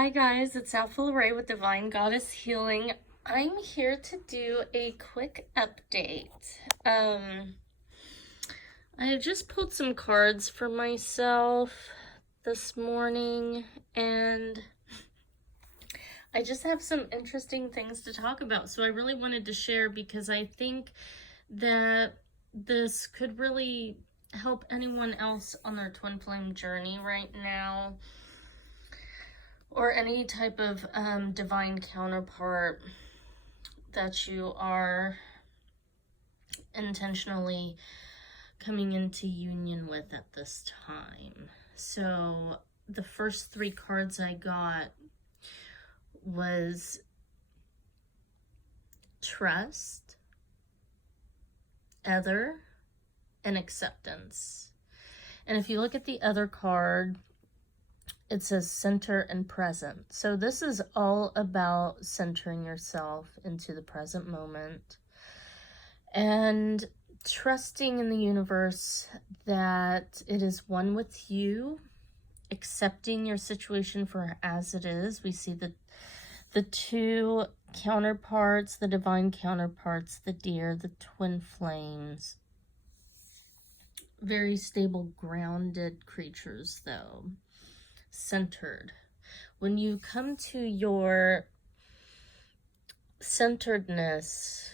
Hi guys, it's Alpha Ray with Divine Goddess Healing. I'm here to do a quick update. I have just pulled some cards for myself this morning, and I just have some interesting things to talk about. So I really wanted to share because I think that this could really help anyone else on their twin flame journey right now, or any type of divine counterpart that you are intentionally coming into union with at this time. So the first three cards I got was trust, other, and acceptance. And if you look at the other card, it says center and present. So this is all about centering yourself into the present moment and trusting in the universe that it is one with you, accepting your situation for as it is. We see the two counterparts, the divine counterparts, the deer, the twin flames. Very stable, grounded creatures though. Centered. When you come to your centeredness,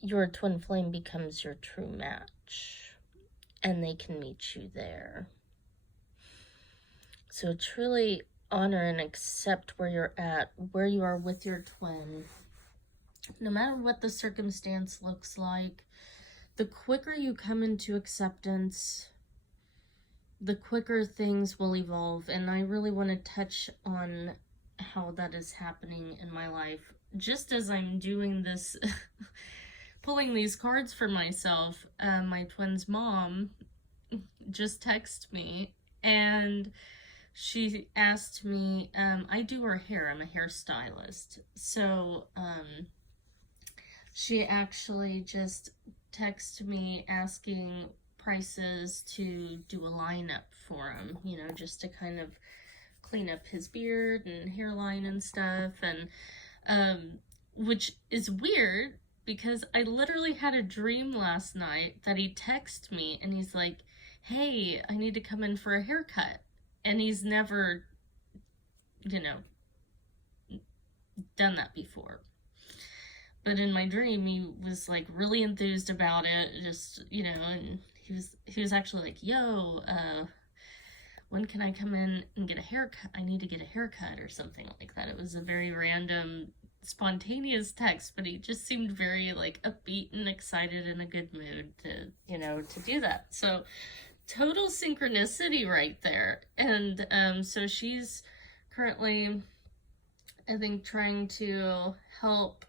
your twin flame becomes your true match, and they can meet you there. So truly honor and accept where you're at, where you are with your twin. No matter what the circumstance looks like, the quicker you come into acceptance, the quicker things will evolve. And I really want to touch on how that is happening in my life. Just as I'm doing this, pulling these cards for myself, my twin's mom just texted me, and she asked me, I do her hair, I'm a hairstylist. So she actually just texted me asking prices to do a lineup for him, you know, just to kind of clean up his beard and hairline and stuff. And which is weird because I literally had a dream last night that he texted me and he's like, hey, I need to come in for a haircut. And he's never, you know, done that before. But in my dream, he was like really enthused about it, just, you know, and he was actually like, yo, when can I come in and get a haircut? I need to get a haircut or something like that. It was a very random, spontaneous text, but he just seemed very like upbeat and excited, in a good mood to, you know, to do that. So total synchronicity right there. And so she's currently, I think, trying to help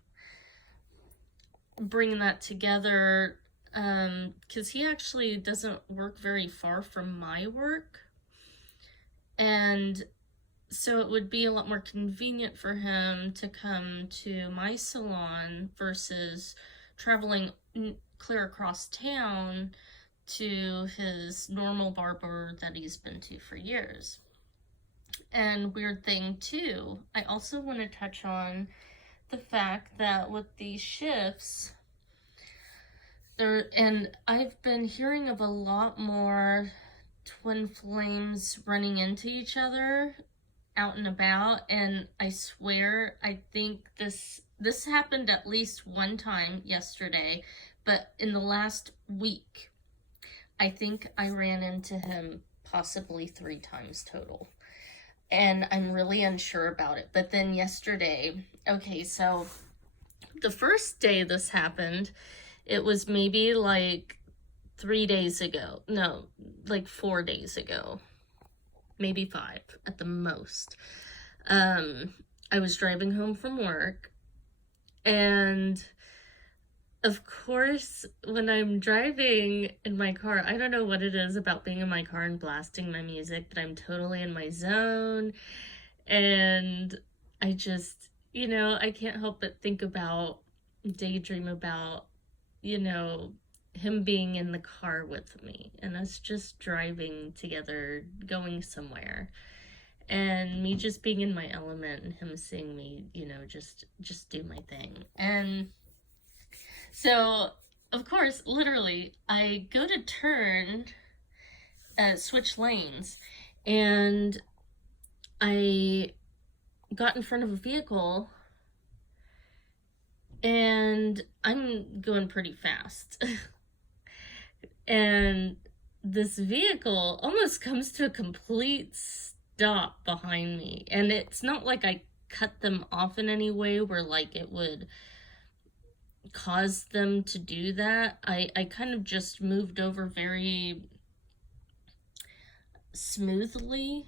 bring that together, because he actually doesn't work very far from my work, and so it would be a lot more convenient for him to come to my salon versus traveling clear across town to his normal barber that he's been to for years. And weird thing too, I also want to touch on the fact that with these shifts there, and I've been hearing of a lot more twin flames running into each other out and about, and I swear I think this happened at least one time yesterday, but in the last week I think I ran into him possibly 3 times total. And I'm really unsure about it. But then yesterday, okay, so the first day this happened, it was maybe like 3 days ago. No, like 4 days ago. Maybe 5 at the most. I was driving home from work, and of course, when I'm driving in my car, I don't know what it is about being in my car and blasting my music, but I'm totally in my zone. And I just, you know, I can't help but think about, daydream about, you know, him being in the car with me and us just driving together, going somewhere. And and me just being in my element and him seeing me, just do my thing. And so, of course, literally, I go to turn, switch lanes, and I got in front of a vehicle, and I'm going pretty fast. And this vehicle almost comes to a complete stop behind me. And it's not like I cut them off in any way where like it would cause them to do that. I kind of just moved over very smoothly,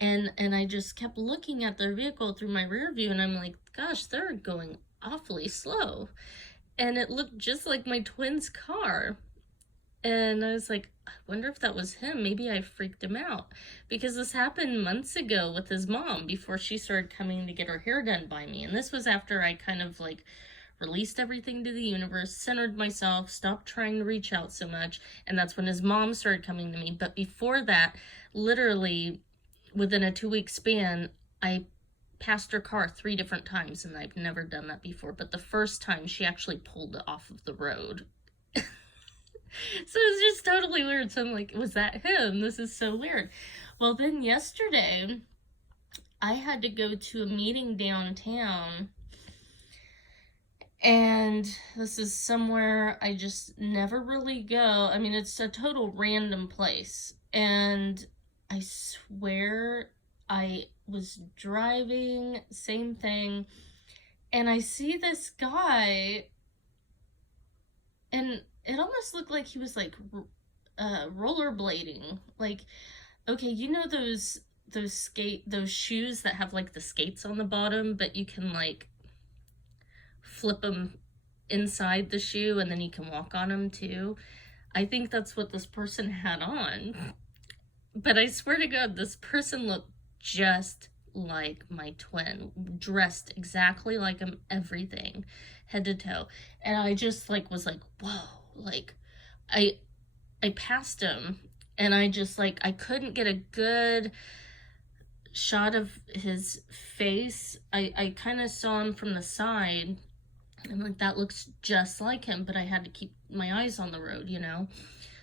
and I just kept looking at their vehicle through my rear view, and I'm like, gosh, they're going awfully slow. And it looked just like my twin's car. And I was like, I wonder if that was him. Maybe I freaked him out. Because this happened months ago with his mom before she started coming to get her hair done by me. And this was after I kind of like released everything to the universe, centered myself, stopped trying to reach out so much. And that's when his mom started coming to me. But before that, literally within a 2-week span, I passed her car 3 different times, and I've never done that before. But the first time, she actually pulled off of the road. So it's just totally weird. So I'm like, was that him? This is so weird. Well, then yesterday, I had to go to a meeting downtown, and this is somewhere I just never really go. I mean, it's a total random place, and I swear I was driving, same thing, and I see this guy, and it almost looked like he was like rollerblading. Like, okay, you know those shoes that have like the skates on the bottom, but you can like flip them inside the shoe and then you can walk on them too. I think that's what this person had on. But I swear to God, this person looked just like my twin, dressed exactly like him, everything, head to toe. And I just like was like, whoa, like I passed him, and I just like, I couldn't get a good shot of his face. I kind of saw him from the side. I'm like, that looks just like him, but I had to keep my eyes on the road,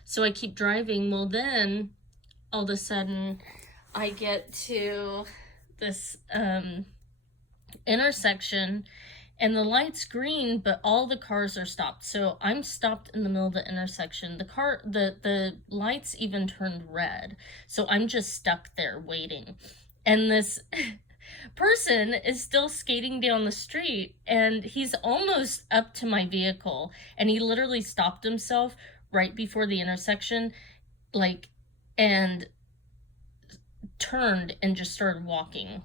So I keep driving. Well, then all of a sudden I get to this intersection, and the light's green, but all the cars are stopped. So I'm stopped in the middle of the intersection. The lights even turned red. So I'm just stuck there waiting. And this person is still skating down the street, and he's almost up to my vehicle, and he literally stopped himself right before the intersection, and turned and just started walking,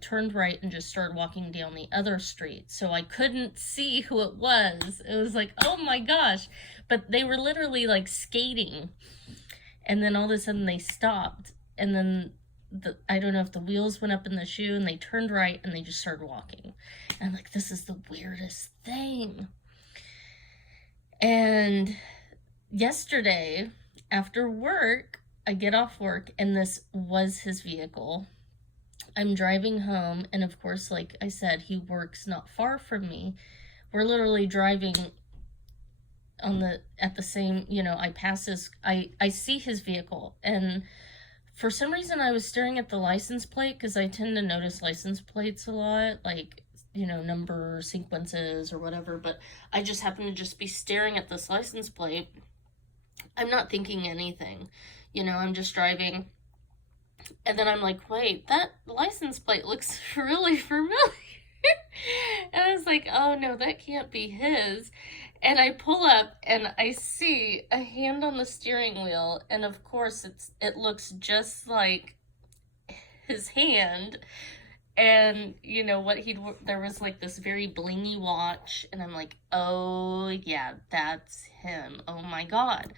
turned right and just started walking down the other street. So I couldn't see who it was. It was like, oh my gosh. But they were literally skating, and then all of a sudden they stopped, and then I don't know if the wheels went up in the shoe, and they turned right and they just started walking. And I'm like, this is the weirdest thing. And yesterday after work, I get off work, and this was his vehicle. I'm driving home, and of course, like I said, he works not far from me. We're literally driving at the same, I see his vehicle, and for some reason I was staring at the license plate, because I tend to notice license plates a lot, number sequences or whatever, but I just happened to just be staring at this license plate. I'm not thinking anything, I'm just driving. And then I'm like, wait, that license plate looks really familiar. And I was like, oh no, that can't be his. And I pull up and I see a hand on the steering wheel. And of course, it looks just like his hand. And there was this very blingy watch. And I'm like, oh yeah, that's him. Oh my God.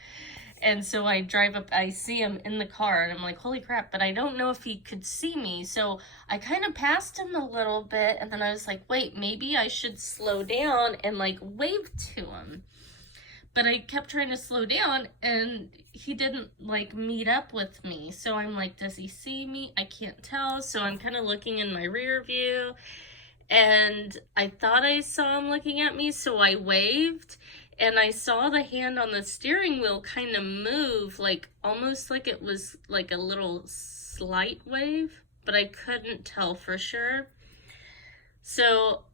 And so I drive up, I see him in the car, and I'm like, holy crap, but I don't know if he could see me. So I kind of passed him a little bit, and then I was like, wait, maybe I should slow down and wave to him. but I kept trying to slow down and he didn't like meet up with me. So I'm like, does he see me? I can't tell. So I'm kind of looking in my rear view and I thought I saw him looking at me. So I waved and I saw the hand on the steering wheel kind of move, like almost like it was like a little slight wave, but I couldn't tell for sure. So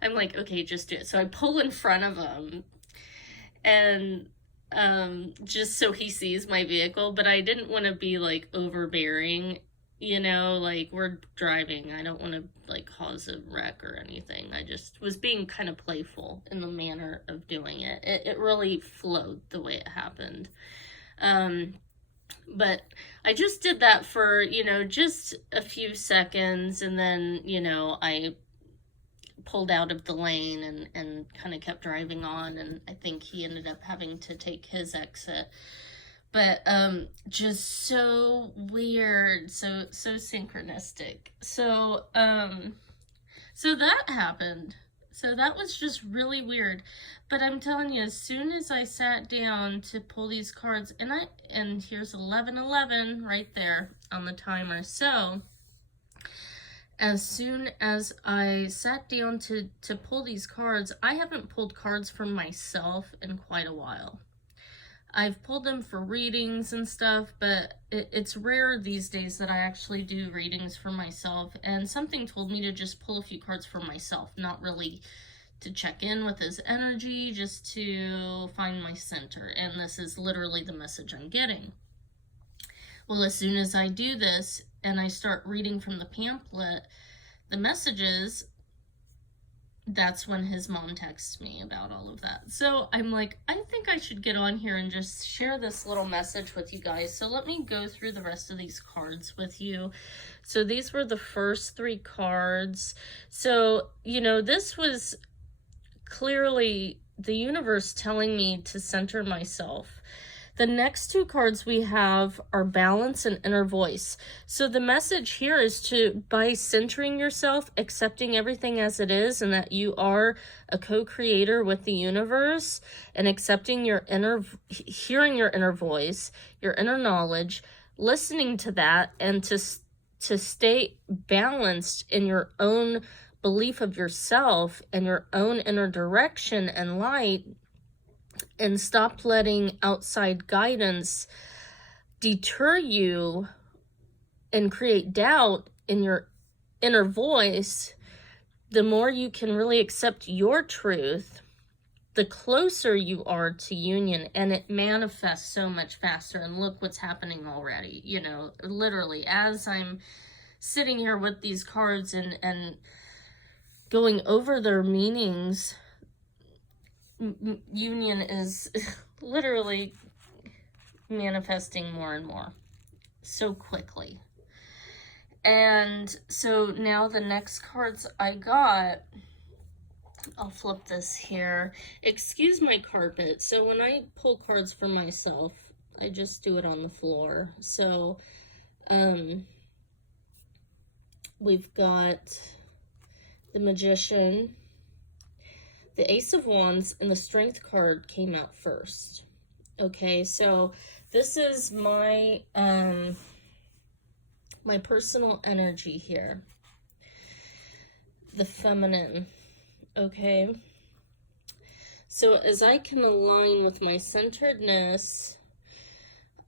I'm like, okay, just do it. So I pull in front of him and just so he sees my vehicle, but I didn't want to be like overbearing, you know, like we're driving. I don't want to like cause a wreck or anything. I just was being kind of playful in the manner of doing it. It really flowed the way it happened. But I just did that for, you know, just a few seconds, and then, you know, I pulled out of the lane and kind of kept driving on, and I think he ended up having to take his exit. But just so weird, so synchronistic. So so that happened. So that was just really weird. But I'm telling you, as soon as I sat down to pull these cards, and here's 11:11 right there on the timer. So as soon as I sat down to pull these cards, I haven't pulled cards for myself in quite a while. I've pulled them for readings and stuff, but it's rare these days that I actually do readings for myself, and something told me to just pull a few cards for myself, not really to check in with his energy, just to find my center, and this is literally the message I'm getting. Well, as soon as I do this, and I start reading from the pamphlet, the messages, that's when his mom texts me about all of that. So I'm like, I think I should get on here and just share this little message with you guys. So let me go through the rest of these cards with you. So these were the first 3 cards. So, you know, this was clearly the universe telling me to center myself. The next 2 cards we have are balance and inner voice. So the message here is to, by centering yourself, accepting everything as it is, and that you are a co-creator with the universe, and accepting your hearing your inner voice, your inner knowledge, listening to that, and to stay balanced in your own belief of yourself and your own inner direction and light, and stop letting outside guidance deter you and create doubt in your inner voice. The more you can really accept your truth, the closer you are to union, and it manifests so much faster. And look what's happening already, you know, literally as I'm sitting here with these cards and going over their meanings, union is literally manifesting more and more so quickly. And so now the next cards I got, I'll flip this here. Excuse my carpet. So when I pull cards for myself, I just do it on the floor. So we've got the Magician, the Ace of Wands, and the Strength card came out first. Okay, so this is my my personal energy here. The feminine. Okay. So as I can align with my centeredness,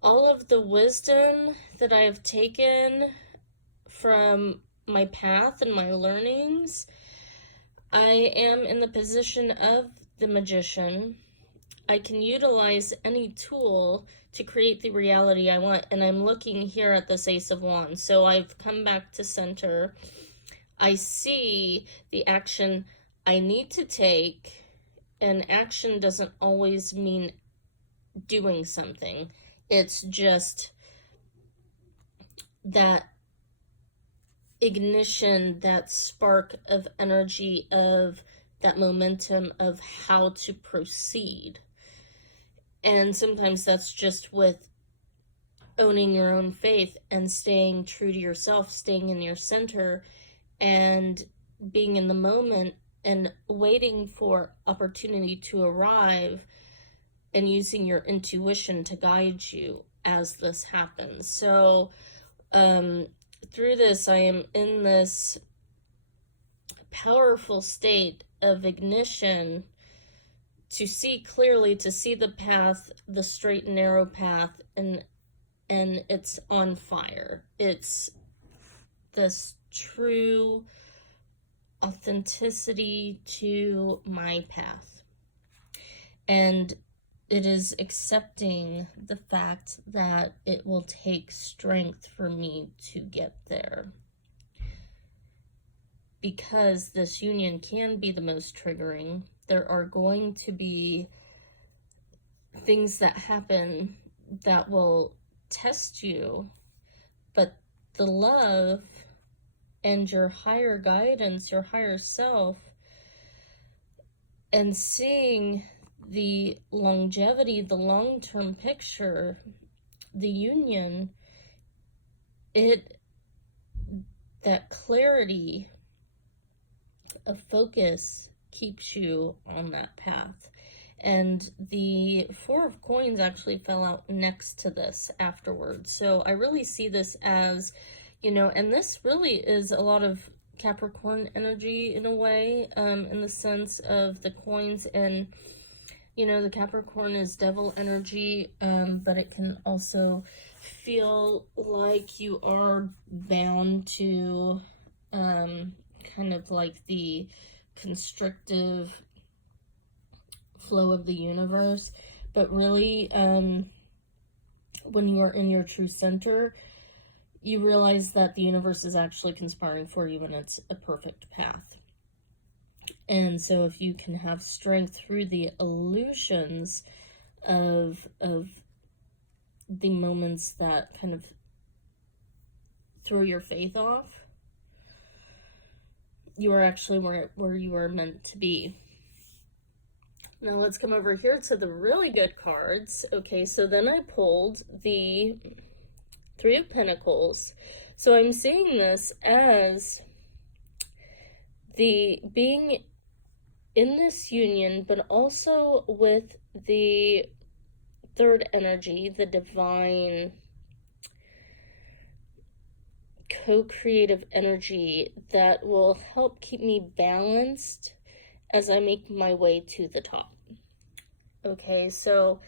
all of the wisdom that I have taken from my path and my learnings, I am in the position of the Magician. I can utilize any tool to create the reality I want. And I'm looking here at this Ace of Wands. So I've come back to center. I see the action I need to take. And action doesn't always mean doing something. It's just that ignition, that spark of energy, of that momentum of how to proceed. And sometimes that's just with owning your own faith and staying true to yourself, staying in your center and being in the moment and waiting for opportunity to arrive and using your intuition to guide you as this happens. So through this, I am in this powerful state of ignition to see clearly, to see the path, the straight and narrow path, and it's on fire. It's this true authenticity to my path. And it is accepting the fact that it will take strength for me to get there. Because this union can be the most triggering, there are going to be things that happen that will test you, but the love and your higher guidance, your higher self, and seeing the longevity, the long-term picture, the union, that clarity of focus keeps you on that path. And the Four of Coins actually fell out next to this afterwards. So I really see this as, and this really is a lot of Capricorn energy in a way, in the sense of the coins. And the Capricorn is devil energy, but it can also feel like you are bound to kind of like the constrictive flow of the universe. But really, when you are in your true center, you realize that the universe is actually conspiring for you, and it's a perfect path. And so if you can have strength through the illusions of the moments that kind of throw your faith off, you are actually where you are meant to be. Now let's come over here to the really good cards. Okay, so then I pulled the Three of Pentacles. So I'm seeing this as the being in this union, but also with the third energy, the divine co-creative energy that will help keep me balanced as I make my way to the top. Okay, so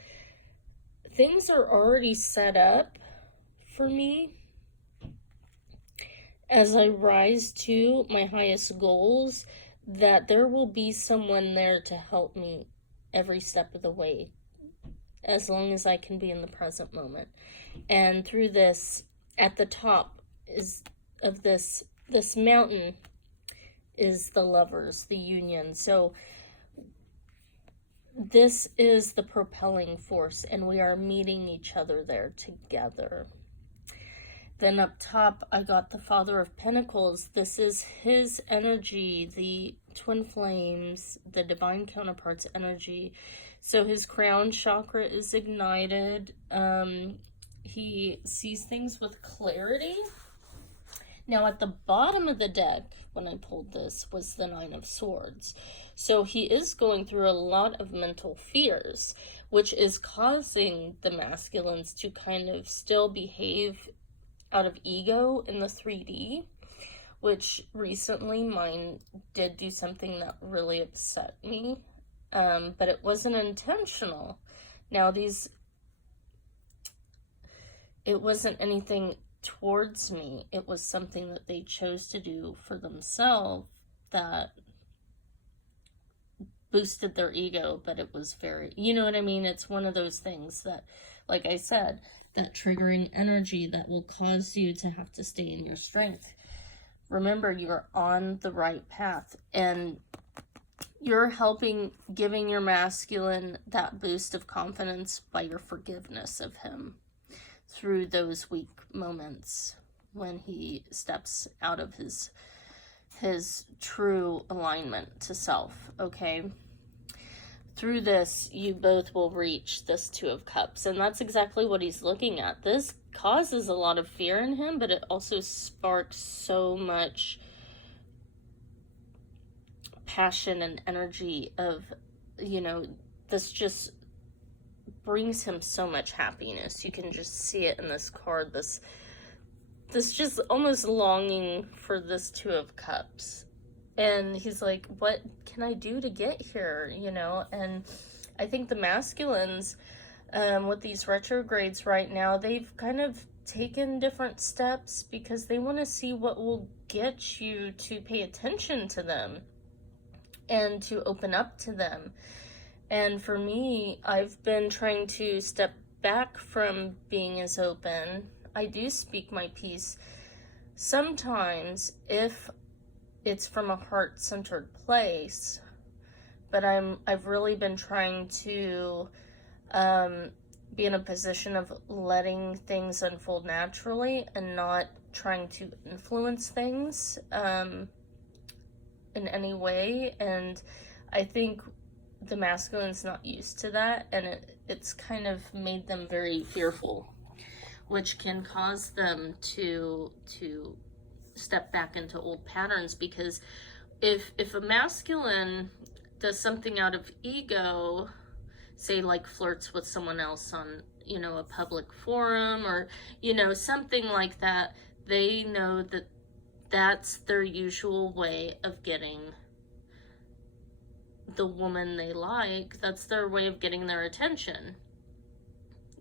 things are already set up for me as I rise to my highest goals, that there will be someone there to help me every step of the way, as long as I can be in the present moment. And through this, at the top is of this mountain is the lovers, the union. So this is the propelling force, and we are meeting each other there together. Then up top, I got the Father of Pentacles. This is his energy, the twin flames, the divine counterpart's energy. So his crown chakra is ignited. He sees things with clarity. Now at the bottom of the deck, when I pulled this, was the Nine of Swords. So he is going through a lot of mental fears, which is causing the masculines to kind of still behave out of ego in the 3D, which recently mine did do something that really upset me, but it wasn't intentional. Now it wasn't anything towards me. It was something that they chose to do for themselves that boosted their ego, but it was very, you know what I mean? It's one of those things that, like I said, that triggering energy that will cause you to have to stay in your strength. Remember, you're on the right path, and you're giving your masculine that boost of confidence by your forgiveness of him through those weak moments when he steps out of his true alignment to self, okay? Through this, you both will reach this Two of Cups, and that's exactly what he's looking at. This causes a lot of fear in him, but it also sparks so much passion and energy of, this just brings him so much happiness. You can just see it in this card, this just almost longing for this Two of Cups. And he's like, what can I do to get here, you know? And I think the masculines, with these retrogrades right now, they've kind of taken different steps because they want to see what will get you to pay attention to them and to open up to them. And for me, I've been trying to step back from being as open. I do speak my piece sometimes if it's from a heart-centered place, but I've really been trying to be in a position of letting things unfold naturally and not trying to influence things in any way. And I think the masculine's not used to that, and it's kind of made them very fearful, which can cause them to step back into old patterns. Because if a masculine does something out of ego, say like flirts with someone else on, you know, a public forum, or, you know, something like that, they know that that's their usual way of getting the woman they like. That's their way of getting their attention.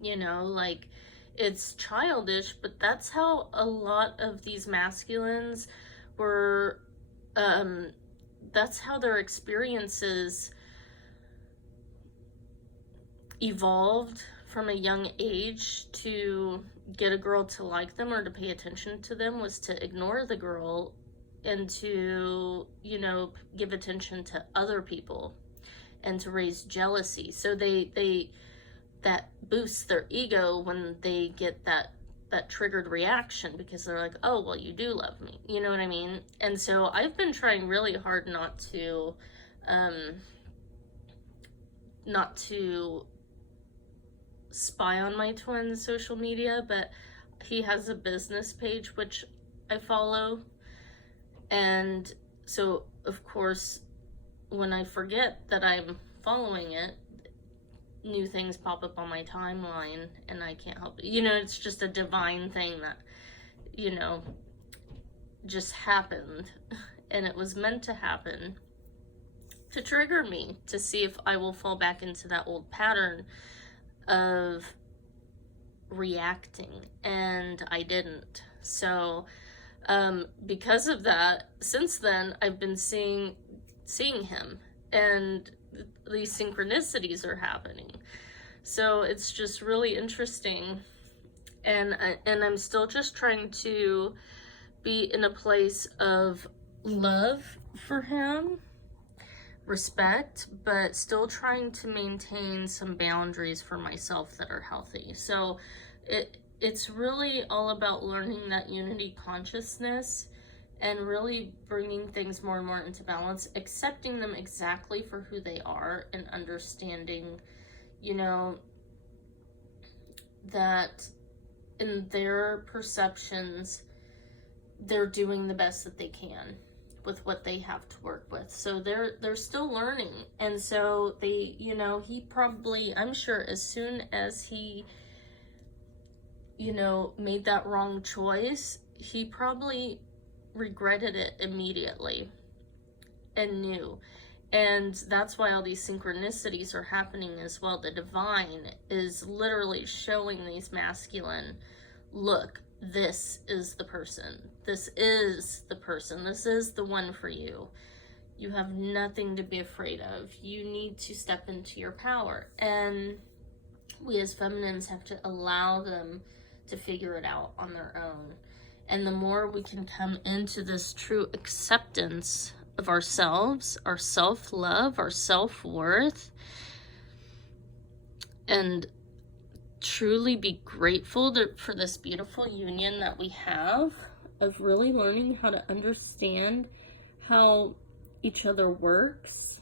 You know, like, it's childish, but that's how a lot of these masculines were, that's how their experiences evolved from a young age. To get a girl to like them or to pay attention to them was to ignore the girl and to, you know, give attention to other people and to raise jealousy. So they that boosts their ego when they get that triggered reaction, because they're like, oh, well, you do love me, you know what I mean? And so I've been trying really hard not to spy on my twin's social media, but he has a business page which I follow, and so of course when I forget that I'm following it, new things pop up on my timeline and I can't help it. You know, it's just a divine thing that, you know, just happened, and it was meant to happen to trigger me, to see if I will fall back into that old pattern of reacting, and I didn't. So because of that, since then I've been seeing him, and these synchronicities are happening. So it's just really interesting, and I'm still just trying to be in a place of love for him, respect, but still trying to maintain some boundaries for myself that are healthy. So it's really all about learning that unity consciousness and really bringing things more and more into balance, accepting them exactly for who they are, and understanding, you know, that in their perceptions, they're doing the best that they can with what they have to work with. So they're still learning. And so they, you know, he probably, I'm sure as soon as he, you know, made that wrong choice, he probably regretted it immediately and knew. And that's why all these synchronicities are happening as well. The divine is literally showing these masculine, look, this is the person. This is the person. This is the one for you. You have nothing to be afraid of. You need to step into your power. And we as feminines have to allow them to figure it out on their own. And the more we can come into this true acceptance of ourselves, our self-love, our self-worth, and truly be grateful for this beautiful union that we have, of really learning how to understand how each other works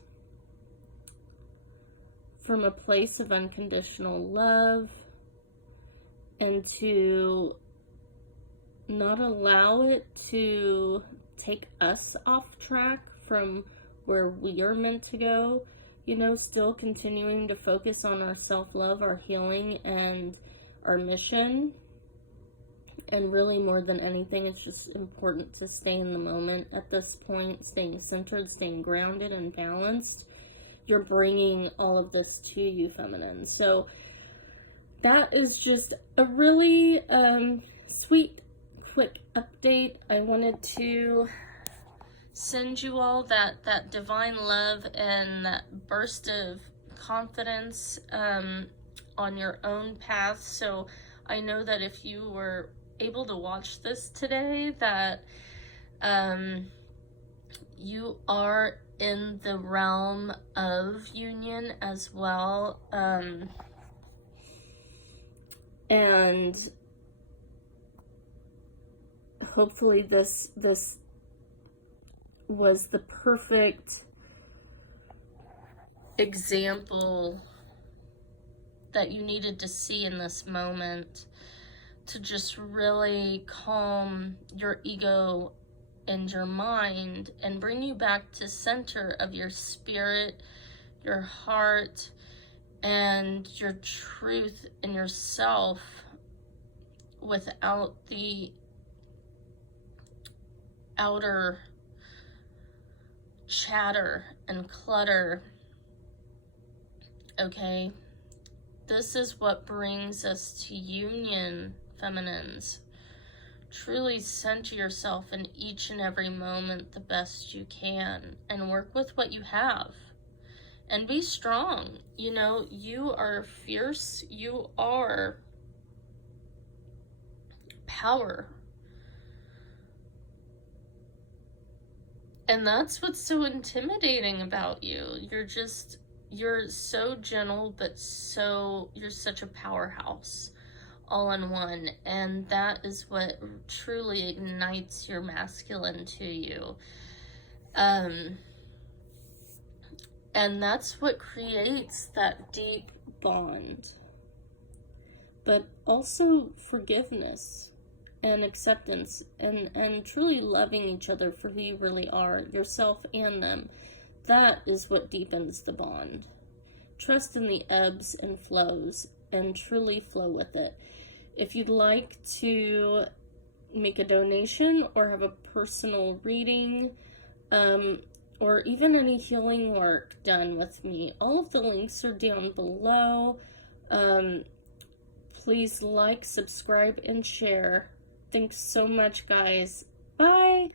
from a place of unconditional love, and to not allow it to take us off track from where we are meant to go, you know, still continuing to focus on our self-love, our healing, and our mission. And really, more than anything, it's just important to stay in the moment at this point, staying centered, staying grounded and balanced. You're bringing all of this to you, feminine. So that is just a really sweet, quick update. I wanted to send you all that divine love and that burst of confidence on your own path. So I know that if you were able to watch this today, that you are in the realm of union as well, and hopefully this was the perfect example that you needed to see in this moment to just really calm your ego and your mind and bring you back to center of your spirit, your heart, and your truth in yourself without the outer chatter and clutter. Okay? This is what brings us to union, feminines. Truly center yourself in each and every moment the best you can and work with what you have. And be strong. You know, you are fierce. You are power. And that's what's so intimidating about you. You're so gentle, but you're such a powerhouse all in one. And that is what truly ignites your masculine to you. And that's what creates that deep bond. But also forgiveness and acceptance and truly loving each other for who you really are, yourself and them. That is what deepens the bond. Trust in the ebbs and flows and truly flow with it. If you'd like to make a donation or have a personal reading, or even any healing work done with me, all of the links are down below. Please like, subscribe, and share. Thanks so much, guys. Bye!